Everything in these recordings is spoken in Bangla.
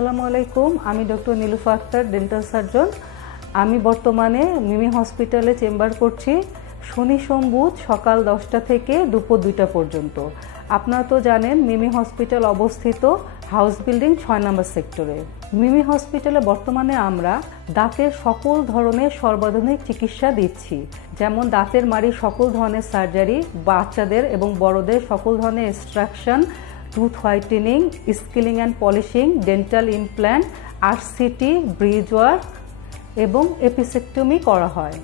আসসালামু আলাইকুম, আমি doctor Nilufa Akter, dental surgeon. আমি বর্তমানে মিমি হসপিটালে চেম্বার করছি শনি সোম বুধ সকাল 10টা থেকে দুপুর 2টা পর্যন্ত। আপনারা তো জানেন মিমি হসপিটাল অবস্থিত হাউস বিল্ডিং 6 নম্বর সেক্টরে। মিমি হসপিটালে বর্তমানে আমরা দাঁতের সকল ধরনের সর্বাধুনিক চিকিৎসা দিচ্ছি, যেমন দাঁতের মাড়ির সকল ধরনের সার্জারি, বাচ্চাদের এবং বড়দের সকল ধরনের extraction, tooth whitening, skilling and polishing, dental implant, RCT, bridge work এবং এপিসেক্টমি করা হয়।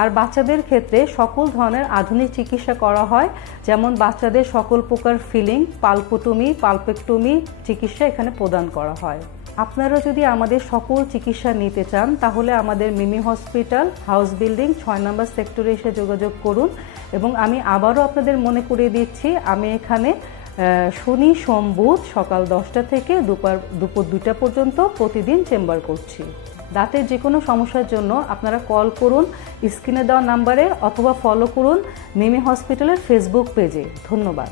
আর বাচ্চাদের ক্ষেত্রে সকল ধরনের আধুনিক চিকিৎসা করা হয়, যেমন বাচ্চাদের সকল প্রকার ফিলিং, পালপোটমি, পালপেক্টমি চিকিৎসা এখানে প্রদান করা হয়। আপনারা যদি আমাদের সকল চিকিৎসা নিতে চান তাহলে আমাদের মিমি হসপিটাল হাউস বিল্ডিং 6 নম্বর সেক্টরে এসে যোগাযোগ করুন। এবং আমি আবারও আপনাদের মনে করিয়ে দিচ্ছি, আমি এখানে শনি সোম বুধ সকাল 10টা থেকে দুপুর 2টা পর্যন্ত প্রতিদিন চেম্বার করছি। দাঁতের যে কোনো সমস্যার জন্য আপনারা কল করুন স্ক্রিনে দেওয়া নাম্বারে, অথবা ফলো করুন মিমি হসপিটালের ফেসবুক পেজে। ধন্যবাদ।